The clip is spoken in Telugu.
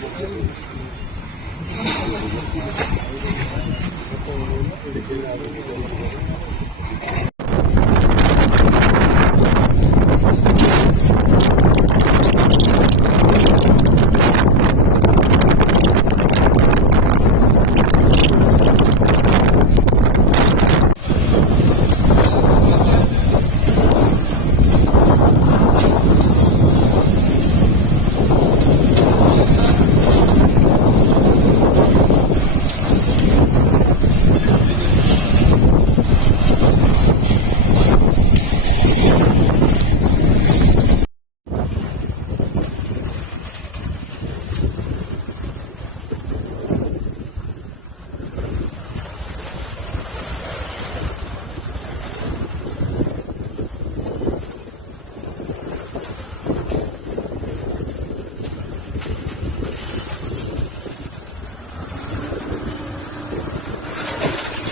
Gracias.